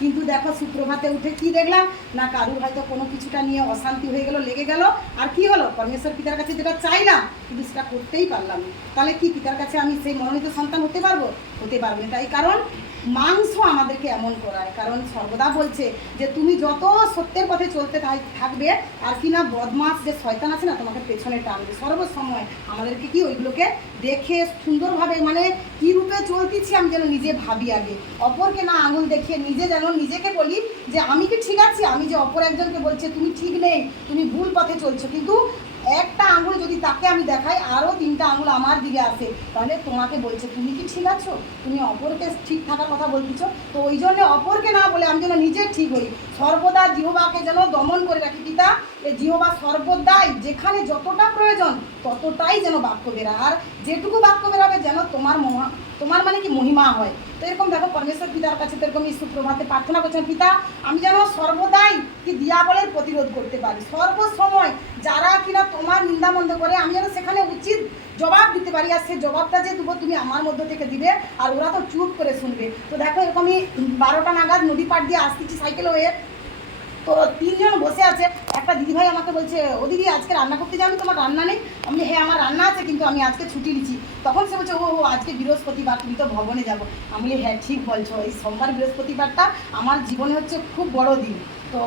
কিন্তু দেখো সুপ্রভাতে উঠে কি দেখলাম না, কারুর হয়তো কোনো কিছুটা নিয়ে অশান্তি হয়ে গেল, লেগে গেল, আর কি হলো, পরমেশ্বর পিতার কাছে যেটা চাইলাম কিন্তু সেটা করতেই পারলাম না। তাহলে কি পিতার কাছে আমি সেই মনোনীত সন্তান হতে পারবো? হতে পারবো না। তাই কারণ মাংস আমাদেরকে এমন করায়, কারণ সর্বদা বলছে যে তুমি যত সত্যের পথে চলতে থাকবে আর কি না, বদমাস যে শয়তান আছে না তোমাকে পেছনে টানবে সর্বসময়। আমাদেরকে কি ওইগুলোকে দেখে সুন্দরভাবে, মানে কী রূপে চলতেছি আমি যেন নিজে ভাবি আগে, অপরকে না আঙুল দেখিয়ে নিজে যেন নিজেকে বলি যে আমি কি ঠিক আছি। আমি যে অপর একজনকে বলছে তুমি ঠিক নেই, তুমি ভুল পথে চলছো, কিন্তু একটা আঙুল যদি তাকে আমি দেখাই আরও 3টা আঙুল আমার দিকে আসে, তাহলে তোমাকে বলছে তুমি কি ঠিক আছো, তুমি অপরকে ঠিক থাকার কথা বলতেছো। তো ওই জন্য অপরকে না বলে আমি যেন নিজে ঠিক হই, সর্বদা জিহ্বাকে যেন দমন করে রাখি। পিতা এই জিহ্বা সর্বদাই যেখানে যতটা প্রয়োজন ততটাই যেন বাক্য বেরা, আর যেটুকু বাক্য বেরাবে যেন তোমার মানে কি মহিমা হয়। তো এরকম দেখো পরমেশ্বর পিতার কাছে তো এরকম সুপ্রভাতে প্রার্থনা করছেন, পিতা আমি যেন সর্বদাই কি দিয়াবলের প্রতিরোধ করতে পারি, সর্বসময় যারা কিনা তোমার নিন্দামন্দ করে আমি যেন সেখানে উচিত জবাব দিতে পারি, আর সেই জবাবটা যে দেবো তুমি আমার মধ্য থেকে দিবে, আর ওরা তো চুপ করে শুনবে। তো দেখো এরকমই 12টা নাগাদ নদী পাড় দিয়ে আসতেছি সাইকেল হয়ে, তো 3 জন বসে আছে। একটা দিদিভাই আমাকে বলছে, ও দিদি আজকে রান্না করতে যাবি, তোমার রান্না নেই? আমি হ্যাঁ আমার রান্না আছে, কিন্তু আমি আজকে ছুটি নিচ্ছি। তখন সে বলছে ও আজকে বৃহস্পতিবার, তুমি তো ভবনে যাবো। আমি হ্যাঁ ঠিক বলছো, এই সোমবার বৃহস্পতিবারটা আমার জীবনে হচ্ছে খুব বড় দিন। তো